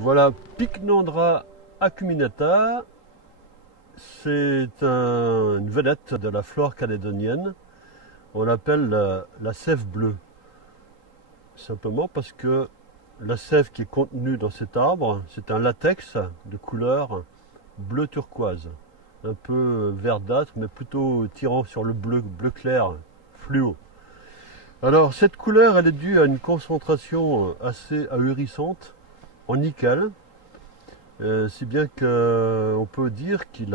Voilà, Pycnandra acuminata, c'est une vedette de la flore calédonienne. On l'appelle la sève bleue, simplement parce que la sève qui est contenue dans cet arbre, c'est un latex de couleur bleu turquoise, un peu verdâtre, mais plutôt tirant sur le bleu, bleu clair, fluo. Alors cette couleur, elle est due à une concentration assez ahurissante en nickel, si bien qu'on peut dire qu'il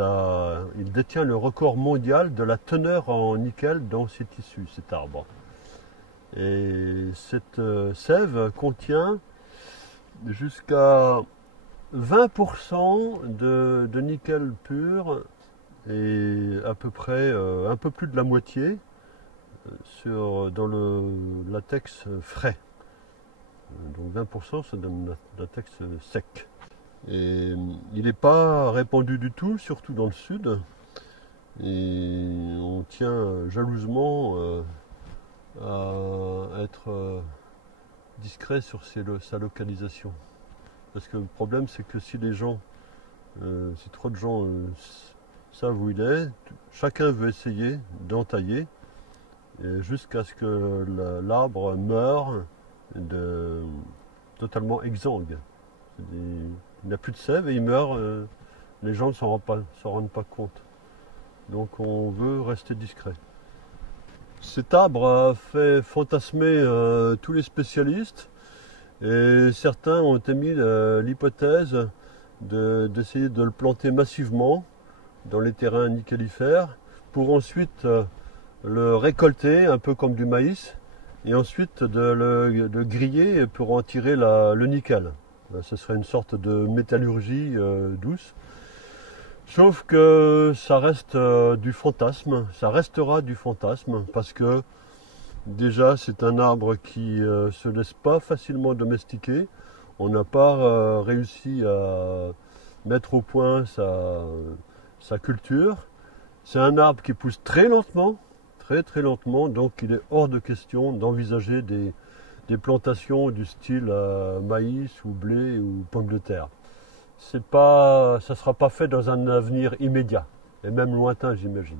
détient le record mondial de la teneur en nickel dans ses tissus, cet arbre. Et cette sève contient jusqu'à 20% de nickel pur et à peu près un peu plus de la moitié dans le latex frais. Donc 20%, ça donne un latex sec. Et il n'est pas répandu du tout, surtout dans le sud. Et on tient jalousement à être discret sur sa localisation. Parce que le problème, c'est que si si trop de gens savent où il est, chacun veut essayer d'entailler jusqu'à ce que l'arbre meure totalement exsangue. Il n'a plus de sève et il meurt, les gens ne s'en rendent pas compte. Donc on veut rester discret. Cet arbre a fait fantasmer tous les spécialistes et certains ont émis l'hypothèse d'essayer de le planter massivement dans les terrains nickelifères pour ensuite le récolter un peu comme du maïs et ensuite de le griller pour en tirer le nickel. Ce serait une sorte de métallurgie douce. Sauf que ça reste du fantasme, ça restera du fantasme parce que déjà c'est un arbre qui se laisse pas facilement domestiquer. On n'a pas réussi à mettre au point sa culture. C'est un arbre qui pousse très lentement, très lentement, donc il est hors de question d'envisager des plantations du style maïs ou blé ou pommes de terre. Ça ne sera pas fait dans un avenir immédiat, et même lointain, j'imagine.